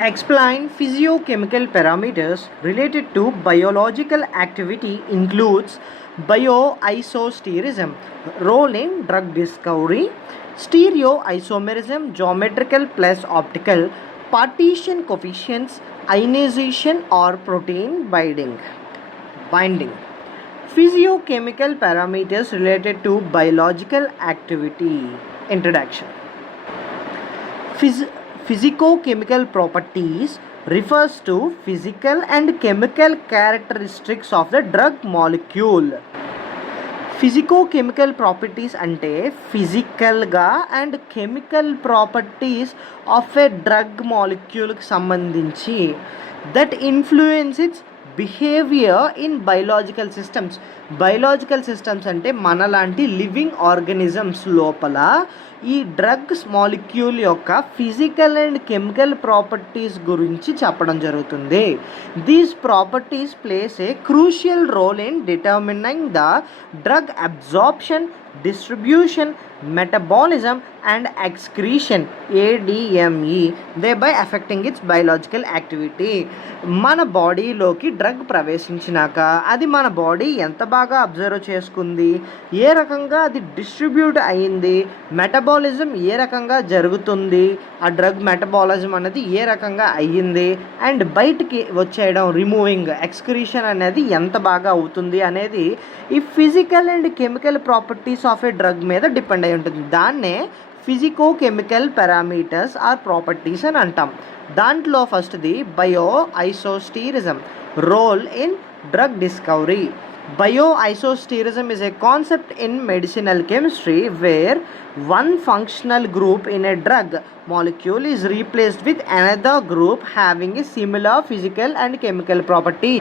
Explain physiochemical parameters related to biological activity includes bioisosterism, role in drug discovery, stereoisomerism, geometrical plus optical, partition coefficients, ionization or protein binding. Physiochemical parameters related to biological activity. Introduction. Physicochemical properties refers to physical and chemical characteristics of the drug molecule. Physicochemical properties ante physical ga and chemical properties of a drug molecule ki sambandhinchi that influence its behaviour in biological systems. Biological systems అంటే మనలాంటి living organisms లోపల ఈ drugs molecule యొక్క physical and chemical properties గురించి చెప్పడం జరుగుతుంది. These properties plays a crucial role in determining the drug absorption, distribution, metabolism and excretion ADME, thereby affecting its biological activity. మన బాడీలోకి డ్రగ్ ప్రవేశించినాక అది మన బాడీ ఎంత బాగా అబ్జర్వ్ చేసుకుంది, ఏ రకంగా అది డిస్ట్రిబ్యూట్ అయ్యింది, మెటబాలిజం ఏ రకంగా జరుగుతుంది, ఆ డ్రగ్ మెటబాలిజం అనేది ఏ రకంగా అయ్యింది, అండ్ బయటికి వచ్చేయడం రిమూవింగ్ ఎక్స్క్రీషన్ అనేది ఎంత బాగా అవుతుంది అనేది ఈ physical and chemical properties of a drug మీద డిపెండ్ అయి ఉంటుంది. దాన్నే ఫిజికోకెమికల్ పారామీటర్స్ ఆర్ ప్రాపర్టీస్ అని అంటాం. దాంట్లో ఫస్ట్ది bioisosterism, role in drug discovery. Bioisosterism is a concept in medicinal chemistry where one functional group in a drug molecule is replaced with another group having a similar physical and chemical property.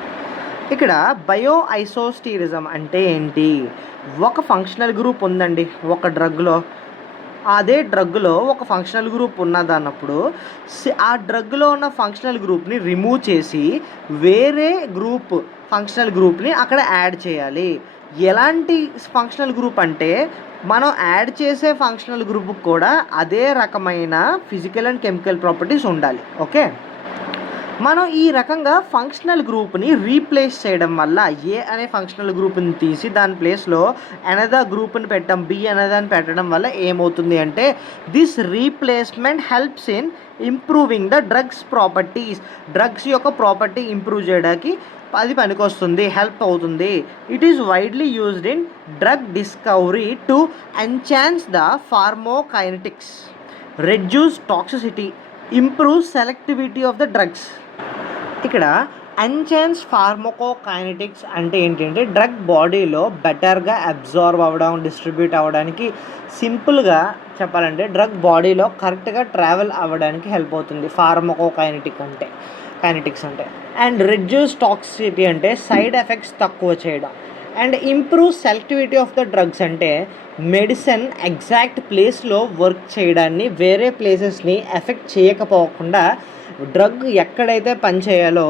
ఇక్కడ బయోఐసోస్టీరిజం అంటే ఏంటి? ఒక functional group ఉందండి ఒక డ్రగ్లో, అదే డ్రగ్లో ఒక functional group ఉన్నదన్నప్పుడు ఆ డ్రగ్లో ఉన్న ఫంక్షనల్ గ్రూప్ని రిమూవ్ చేసి వేరే గ్రూప్ ఫంక్షనల్ గ్రూప్ని అక్కడ యాడ్ చేయాలి. ఎలాంటి ఫంక్షనల్ గ్రూప్ అంటే మనం యాడ్ చేసే ఫంక్షనల్ గ్రూప్కి కూడా అదే రకమైన ఫిజికల్ అండ్ కెమికల్ ప్రాపర్టీస్ ఉండాలి. ఓకే, మనం ఈ రకంగా ఫంక్షనల్ గ్రూప్ని రీప్లేస్ చేయడం వల్ల ఏ అనే ఫంక్షనల్ గ్రూప్ని తీసి దాని ప్లేస్లో అనదర్ గ్రూప్ని పెట్టడం, బి అనేదాన్ని పెట్టడం వల్ల ఏమవుతుంది అంటే this replacement helps in improving the drugs properties. Drugs యొక్క ప్రాపర్టీ ఇంప్రూవ్ చేయడానికి అది పనికొస్తుంది, హెల్ప్ అవుతుంది. It is widely used in drug discovery to enhance the pharmacokinetics, reduce toxicity, improve selectivity of the drugs. ఇక్కడ ఎన్హాన్స్ ఫార్మకోకైనెటిక్స్ అంటే ఏంటంటే drug బాడీలో బెటర్గా అబ్జార్బ్ అవ్వడం, డిస్ట్రిబ్యూట్ అవ్వడానికి, సింపుల్గా చెప్పాలంటే డ్రగ్ బాడీలో కరెక్ట్గా ట్రావెల్ అవ్వడానికి హెల్ప్ అవుతుంది కైనెటిక్స్ అంటే. అండ్ రెడ్యూస్ టాక్సిసిటీ అంటే సైడ్ ఎఫెక్ట్స్ తక్కువ చేయడం. And improve selectivity of the drugs అంటే మెడిసిన్ ఎగ్జాక్ట్ ప్లేస్లో వర్క్ చేయడాన్ని, వేరే ప్లేసెస్ని ఎఫెక్ట్ చేయకపోకుండా డ్రగ్ ఎక్కడైతే పని చేయాలో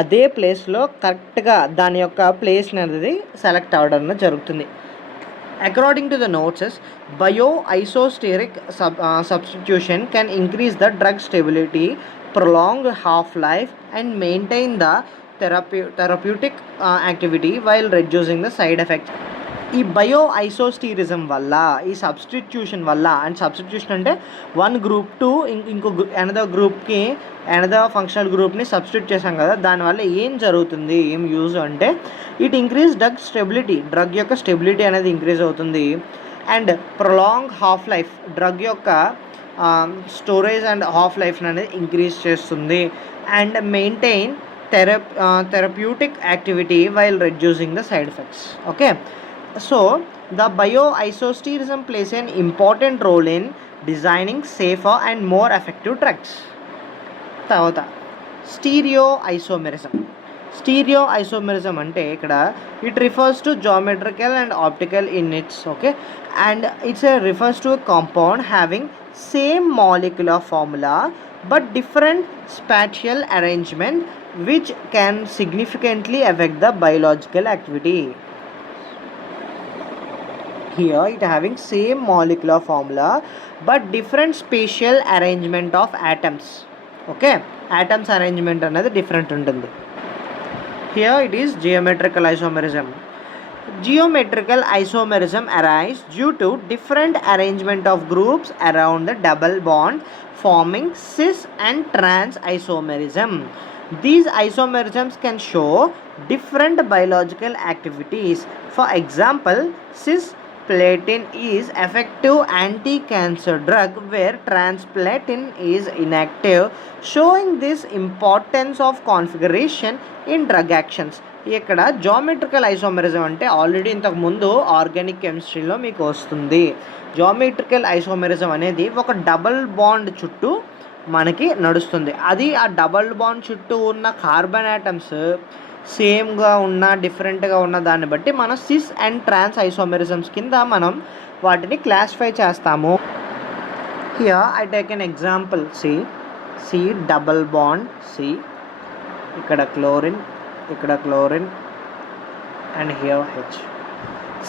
అదే ప్లేస్లో కరెక్ట్గా దాని యొక్క ప్లేస్ అనేది సెలెక్ట్ అవ్వడం జరుగుతుంది. According to the notes, bioisosteric substitution can increase the drug stability, prolong half-life and maintain the therapeutic activity while reducing the side effects. ఈ బయోఐసోస్టీరిజం వల్ల, ఈ సబ్స్టిట్యూషన్ వల్ల, అండ్ సబ్స్టిట్యూషన్ అంటే వన్ గ్రూప్ టు ఇంకో another గ్రూప్కి another functional గ్రూప్ని substitute చేసాం కదా, దానివల్ల ఏం జరుగుతుంది, ఏం యూజ్ అంటే it increase drug stability, drug యొక్క స్టెబిలిటీ అనేది ఇంక్రీజ్ అవుతుంది. And prolong half life, drug యొక్క స్టోరేజ్ అండ్ హాఫ్ లైఫ్ అనేది ఇంక్రీజ్ చేస్తుంది. And maintain therapeutic activity while reducing the side effects. Okay, so the bioisosterism plays an important role in designing safer and more effective drugs. తర్వాత stereoisomerism అంటే ఇక్కడ it refers to geometrical and optical units. Okay, and it's refers to compound having same molecular formula but different spatial arrangement which can significantly affect the biological activity. Here it having same molecular formula but different spatial arrangement of atoms. Okay, atoms arrangement అనేది different ఉంటుంది. Here it is geometrical isomerism. Geometrical isomerism arises due to different arrangement of groups around the double bond, forming cis and trans isomerism. These isomerisms can show different biological activities. For example, cisplatin is effective anti-cancer drug where transplatin is inactive, showing this importance of configuration in drug actions. ఇక్కడ geometrical isomerism అంటే already ఇంతకుముందు organic కెమిస్ట్రీలో మీకు వస్తుంది. Geometrical isomerism అనేది ఒక double bond చుట్టూ మనకి నడుస్తుంది. అది ఆ డబల్ బాండ్ చుట్టూ ఉన్న కార్బన్ ఆటమ్స్ సేమ్గా ఉన్న డిఫరెంట్గా ఉన్న దాన్ని బట్టి మనం సిస్ అండ్ ట్రాన్స్ ఐసోమెరిజమ్స్ కింద మనం వాటిని క్లాసిఫై చేస్తాము. Here I take an example. C double bond C, ఇక్కడ క్లోరిన్, ఇక్కడ chlorine, and here H.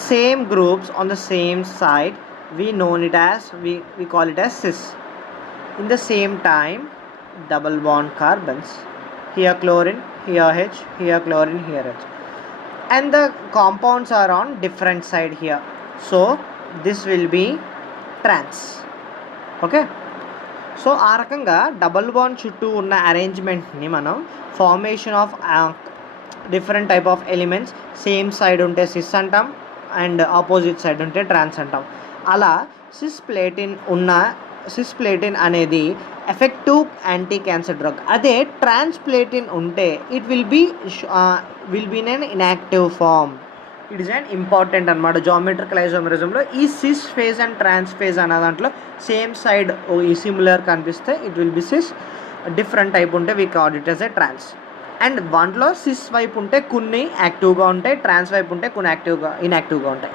Same groups on the same side, we call it as cis. In the same time, double bond carbons, here chlorine, here H, here chlorine, here H, and the compounds are on different side here, so this will be trans. Okay, so ఆ రకంగా double bond చుట్టూ ఉన్న అరేంజ్మెంట్ని మనం formation of different type of elements, same side ఉంటే sys అంటాం and opposite side ఉంటే ట్రాన్స్ అంటాం. అలా సిస్ప్లేటిన్ అనేది ఎఫెక్టివ్ యాంటీ క్యాన్సర్ డ్రగ్. అదే ట్రాన్స్ప్లేటిన్ ఉంటే it will be in an inactive form. It is and important అనమాట జామెట్రికల్ ఐసోమెరిజంలో. ఈ cis phase and trans phase అన్న దాంట్లో సేమ్ సైడ్ ఈ సిమిలర్ కనిపిస్తే it will be cis, different type ఉంటే we call it as a trans. And దాంట్లో cis వైపు ఉంటే కొన్ని యాక్టివ్గా ఉంటాయి, ట్రాన్స్ వైపు ఉంటే కొన్ని ఇన్యాక్టివ్గా ఉంటాయి.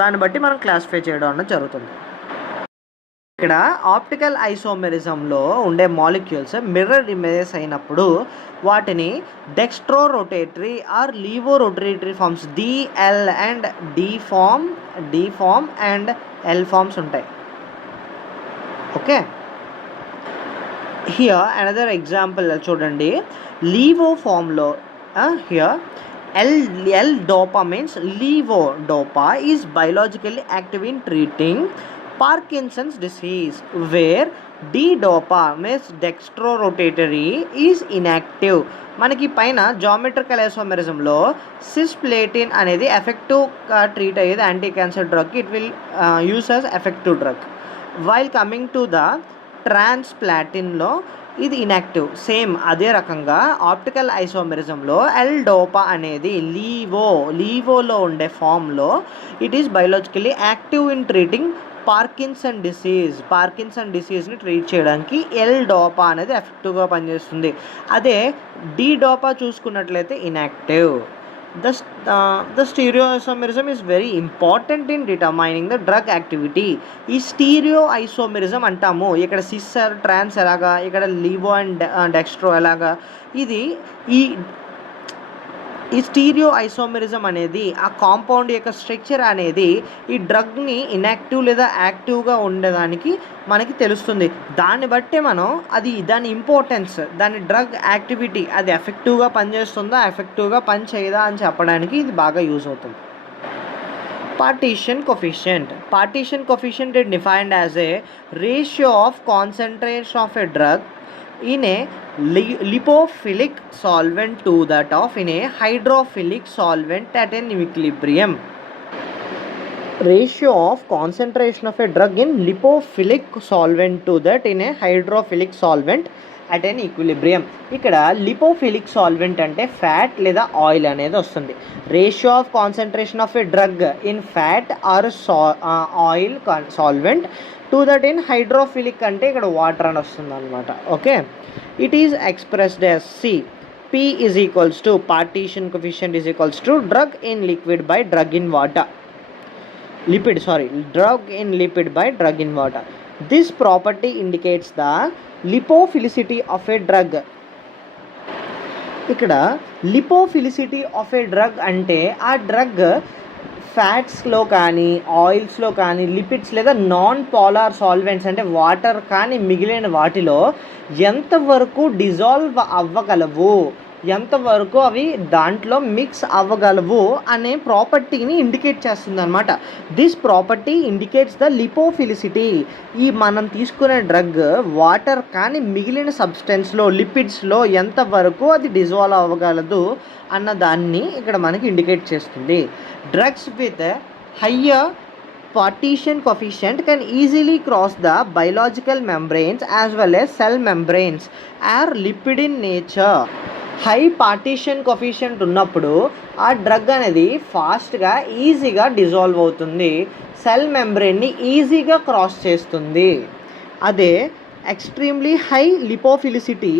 దాన్ని బట్టి మనం క్లాసిఫై చేయడం అన్నది జరుగుతుంది. ఇక్కడ ఆప్టికల్ ఐసోమెరిజంలో ఉండే మాలిక్యూల్స్ మిర్రర్ ఇమేజెస్ అయినప్పుడు వాటిని dextro rotatory or levo rotatory forms DL and D form and L forms ఉంటాయి. ఓకే, హియర్ అనదర్ ఎగ్జాంపుల్ చూడండి. లీవో ఫామ్లో here L dopa means levodopa is biologically active in treating Parkinson's disease, where D-dopa means dextrorotatory is inactive. మనకి పైన geometrical ఐసోమెరిజంలో సిస్ప్లేటిన్ అనేది ఎఫెక్టివ్గా treat అయ్యేది anti cancer drug, it will use as effective drug. While coming to the ట్రాన్స్ప్లాటిన్లో ఇది inactive. Same అదే రకంగా optical ఐసోమెరిజంలో L dopa అనేది లీవోలో ఉండే ఫామ్లో it is biologically active in treating Parkinson డిసీజ్ని ట్రీట్ చేయడానికి ఎల్ డోపా అనేది ఎఫెక్టివ్గా పనిచేస్తుంది. అదే డి డోపా చూసుకున్నట్లయితే inactive. The stereoisomerism is very important in determining the drug activity. ఈ స్టీరియోఐసోమెరిజం అంటాము. ఇక్కడ సిస్ ట్రాన్స్ ఎలాగా, ఇక్కడ లీవో అండ్ డెక్స్ట్రో ఎలాగా, ఇది ఈ స్టీరియో ఐసోమెరిజం అనేది ఆ కాంపౌండ్ యొక్క స్ట్రక్చర్ అనేది ఈ డ్రగ్ని ఇన్యాక్టివ్ లేదా యాక్టివ్గా ఉండడానికి మనకి తెలుస్తుంది. దాన్ని బట్టే మనం దాని ఇంపార్టెన్స్, దాని డ్రగ్ యాక్టివిటీ అది ఎఫెక్టివ్గా పనిచేస్తుందా ఎఫెక్టివ్గా పని చేయదా అని చెప్పడానికి ఇది బాగా యూజ్ అవుతుంది. Partition coefficient is defined as a ratio of concentration of a drug in a lipophilic solvent to that of in a hydrophilic solvent at an equilibrium. Ratio of concentration of a drug in lipophilic solvent to that in a hydrophilic solvent at an equilibrium. ఇక్కడ lipophilic solvent అంటే fat లేదా oil అనేది వస్తుంది. Ratio of concentration of a drug in fat or oil solvent to that in hydrophilic అంటే ఇక్కడ water అని వస్తుంది అనమాట. Okay, it is expressed as C P is equals to partition coefficient is equals to drug in liquid by drug in water. Drug in lipid by drug in water. This property indicates the lipophilicity of a drug. ఇక్కడ lipophilicity of a drug అంటే ఆ drug ఫ్యాట్స్లో కానీ, ఆయిల్స్లో కానీ, lipids లేదా non polar solvents అంటే water కానీ మిగిలిన వాటిలో ఎంతవరకు డిజాల్వ్ అవ్వగలవు, ఎంతవరకు అవి దాంట్లో మిక్స్ అవ్వగలవు అనే ప్రాపర్టీని ఇండికేట్ చేస్తుంది అనమాట. This property indicates the lipophilicity. ఈ మనం తీసుకునే డ్రగ్ వాటర్ కానీ మిగిలిన సబ్స్టెన్స్లో, లిపిడ్స్లో ఎంతవరకు అది డిజాల్వ్ అవ్వగలదు అన్న దాన్ని ఇక్కడ మనకి ఇండికేట్ చేస్తుంది. Drugs with higher partition coefficient can easily cross the biological membranes as well as cell membranes, are lipid in nature. High partition coefficient ఉన్నప్పుడు ఆ డ్రగ్ అనేది ఫాస్ట్గా ఈజీగా డిజాల్వ్ అవుతుంది, సెల్ మెంబ్రెయిన్ని ఈజీగా క్రాస్ చేస్తుంది. అదే extremely high lipophilicity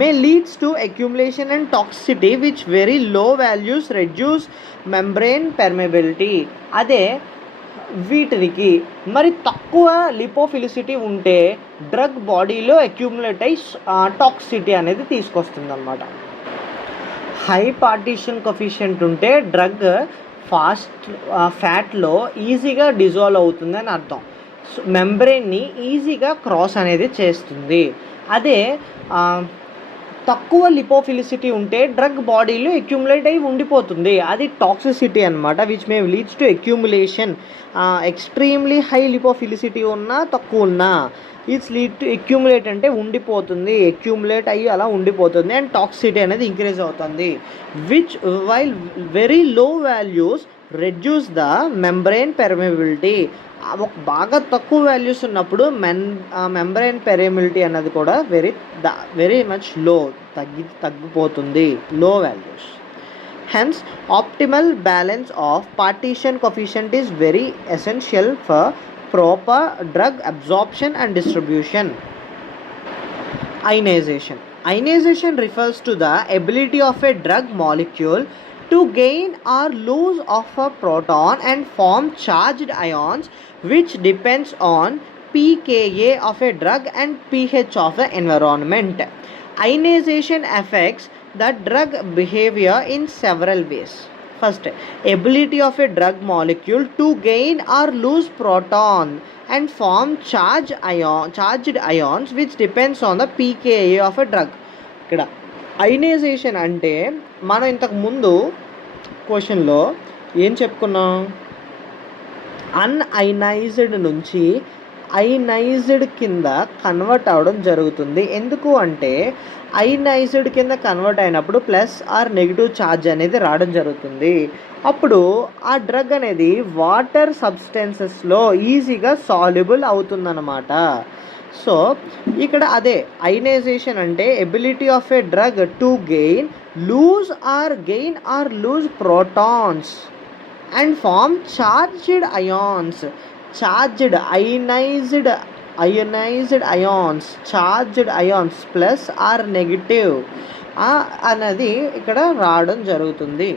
may leads to accumulation and toxicity which very low values reduce membrane permeability. అదే వీటికి మరి తక్కువ లిపోఫిలిసిటీ ఉంటే డ్రగ్ బాడీలో అక్యూములేట్ అయ్యి టాక్సిసిటీ అనేది తీసుకొస్తుంది అన్నమాట. హై పార్టీషన్ కొఫిషియంట్ ఉంటే డ్రగ్ ఫ్యాట్లో ఈజీగా డిజాల్వ్ అవుతుంది అని అర్థం. మెంబ్రెయిన్ని ఈజీగా క్రాస్ అనేది చేస్తుంది. అదే తక్కువ లిపోఫిలిసిటీ ఉంటే డ్రగ్ బాడీలో అక్యూములేట్ అయ్యి ఉండిపోతుంది, అది టాక్సిసిటీ అనమాట. Which may leads to accumulation. Extremely high lipophilicity ఉన్నా తక్కువ ఉన్నా ఇట్స్ లీడ్ టు అక్యూములేట్ అంటే ఉండిపోతుంది, అక్యూములేట్ అయ్యి అలా ఉండిపోతుంది, అండ్ టాక్సిసిటీ అనేది ఇంక్రీజ్ అవుతుంది. Which while very low values reduce the membrane పెర్మిబిలిటీ. బాగా తక్కువ వాల్యూస్ ఉన్నప్పుడు మెంబ్రెయిన్ పెర్మిబిలిటీ అన్నది కూడా వెరీ మచ్ లో తగ్గిపోతుంది, లో values. Hence optimal balance of partition coefficient is very essential for proper drug absorption and distribution. Ionization. Ionization refers to the ability of a drug molecule to gain or lose of a proton and form charged ions, which depends on pKa of a drug and pH of the environment. Ionization affects the drug behavior in several ways. First, ability of a drug molecule to gain or lose proton and form charged ions which depends on the pKa of a drug. ఇక్కడ ionisation అంటే మనం ఇంతకు ముందు క్వశ్చన్లో ఏం చెప్పుకున్నాం, అన్అయనైజ్డ్ నుంచి ionised కింద కన్వర్ట్ అవ్వడం జరుగుతుంది. ఎందుకు అంటే అయనైజ్డ్ కింద కన్వర్ట్ అయినప్పుడు ప్లస్ ఆర్ నెగిటివ్ ఛార్జ్ అనేది రావడం జరుగుతుంది. అప్పుడు ఆ డ్రగ్ అనేది వాటర్ సబ్స్టెన్సెస్లో ఈజీగా సాల్యుబుల్ అవుతుందన్నమాట. సో ఇక్కడ అదే అయనైజేషన్ అంటే ability of a drug to gain or lose protons and form charged ions. ionized ions, charged ions plus or negative అన్నది ఇక్కడ రావడం జరుగుతుంది.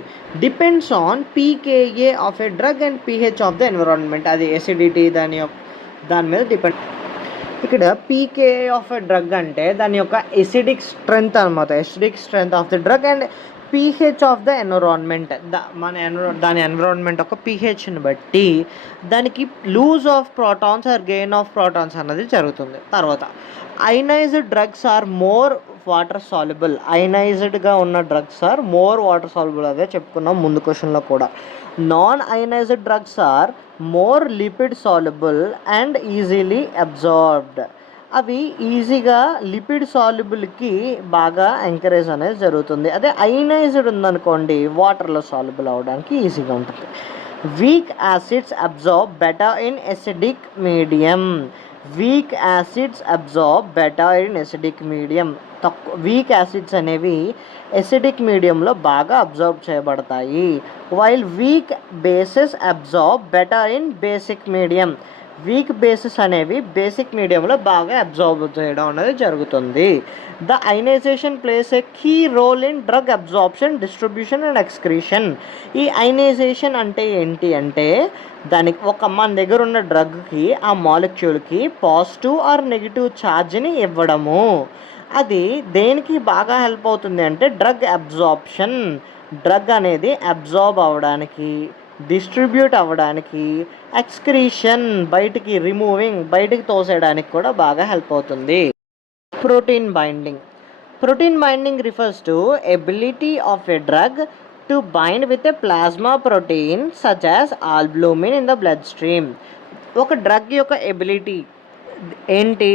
Depends on pKa of a drug and pH of the environment. అది acidity దాని మీద depend. ఇక్కడ pKa of a drug అంటే దాని యొక్క ఎసిడిక్ స్ట్రెంగ్త్ అనమాట, acidic strength of the drug, and pH of the environment, దాని ఎన్విరాన్మెంట్ యొక్క పీహెచ్ని బట్టి దానికి lose of protons or gain of protons అన్నది జరుగుతుంది. తర్వాత ionised drugs are more water soluble. అయనైజ్డ్గా ఉన్న drugs are more water soluble, అదే చెప్పుకున్నాం ముందు క్వశ్చన్లో కూడా. Non ionised drugs are more lipid soluble and easily absorbed. అవి ఈజీగా లిపిడ్ సాల్యుబుల్కి బాగా ఎంకరేజ్ అనేది జరుగుతుంది. అదే అయనైజ్డ్ ఉందనుకోండి వాటర్లో సాల్యుబుల్ అవ్వడానికి ఈజీగా ఉంటుంది. Weak acids absorb better in acidic medium. Weak acids అనేవి ఎసిడిక్ మీడియంలో బాగా అబ్జార్బ్ చేయబడతాయి. While weak bases absorb better in basic medium. Weak bases అనేవి బేసిక్ మీడియంలో బాగా అబ్జార్బ్ చేయడం అనేది జరుగుతుంది. The ionization plays a key role in drug absorption, distribution and excretion. ఈ అయనైజేషన్ అంటే ఏంటి అంటే దానికి మన దగ్గర ఉన్న డ్రగ్కి ఆ మాలిక్యూల్కి పాజిటివ్ ఆర్ నెగిటివ్ ఛార్జ్ని ఇవ్వడము. అది దేనికి బాగా హెల్ప్ అవుతుంది అంటే డ్రగ్ అబ్జార్ప్షన్. డ్రగ్ అనేది అబ్జార్బ్ అవ్వడానికి, డిస్ట్రిబ్యూట్ అవ్వడానికి, ఎక్స్క్రీషన్ బయటికి తోసేయడానికి కూడా బాగా హెల్ప్ అవుతుంది. Protein binding refers to ability of a drug to bind with a plasma protein such as albumin in the blood stream. ఒక డ్రగ్ యొక్క ఎబిలిటీ ఏంటి?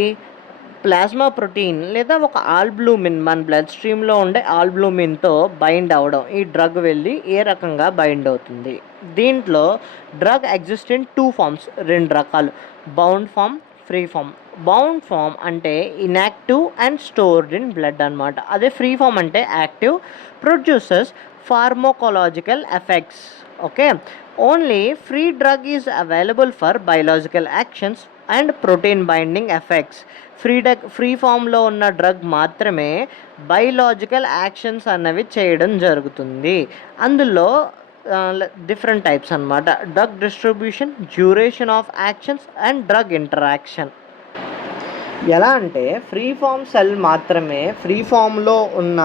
ప్లాస్మా ప్రోటీన్ లేదా ఒక ఆల్బుమిన్, మన బ్లడ్ స్ట్రీమ్లో ఉండే ఆల్బుమిన్తో బైండ్ అవ్వడం. ఈ డ్రగ్ వెళ్ళి ఏ రకంగా బైండ్ అవుతుంది? దీంట్లో డ్రగ్ ఎగ్జిస్ట్ ఇన్ 2 ఫార్మ్స్, 2 రకాలు, bound form, free form. Bound form అంటే inactive and stored in blood అనమాట. అదే ఫ్రీ ఫామ్ అంటే active, produces pharmacological effects. Okay, only free drug is available for biological actions and protein binding effects. Free ఫామ్లో ఉన్న drug మాత్రమే biological actions అన్నవి చేయడం జరుగుతుంది. అందులో డిఫరెంట్ టైప్స్ అన్నమాట. Drug distribution, duration of actions and drug interaction. ఎలా అంటే ఫ్రీ ఫామ్లో ఉన్న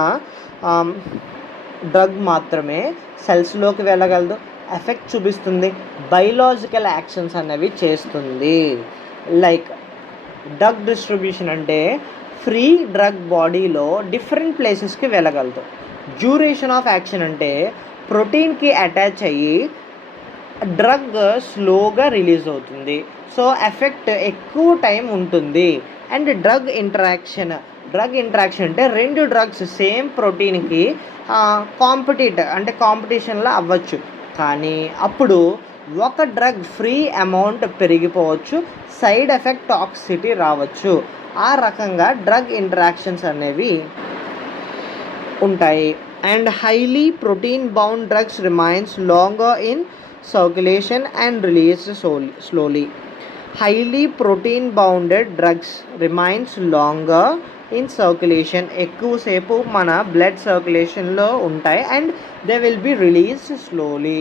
డ్రగ్ మాత్రమే సెల్స్లోకి వెళ్ళగలదు, ఎఫెక్ట్ చూపిస్తుంది, బయలాజికల్ యాక్షన్స్ అనేవి చేస్తుంది. లైక్ డ్రగ్ డిస్ట్రిబ్యూషన్ అంటే ఫ్రీ డ్రగ్ బాడీలో డిఫరెంట్ ప్లేసెస్కి వెళ్ళగలదు. డ్యూరేషన్ ఆఫ్ యాక్షన్ అంటే ప్రోటీన్కి అటాచ్ అయ్యి డ్రగ్ స్లోగా రిలీజ్ అవుతుంది, సో ఎఫెక్ట్ ఎక్కువ టైం ఉంటుంది. అండ్ డ్రగ్ ఇంటరాక్షన్ అంటే 2 డ్రగ్స్ సేమ్ ప్రోటీన్కి కాంపిటీషన్లో అవ్వచ్చు, కానీ అప్పుడు ఒక డ్రగ్ ఫ్రీ అమౌంట్ పెరిగిపోవచ్చు, సైడ్ ఎఫెక్ట్ టాక్సిసిటీ రావచ్చు. ఆ రకంగా డ్రగ్ ఇంటరాక్షన్స్ అనేవి ఉంటాయి. And highly protein bound drugs remains longer in circulation and release slowly. Highly protein bounded drugs remains longer in circulation, ఎక్కువసేపు మన బ్లడ్ సర్క్యులేషన్లో ఉంటాయి, and they will be release slowly.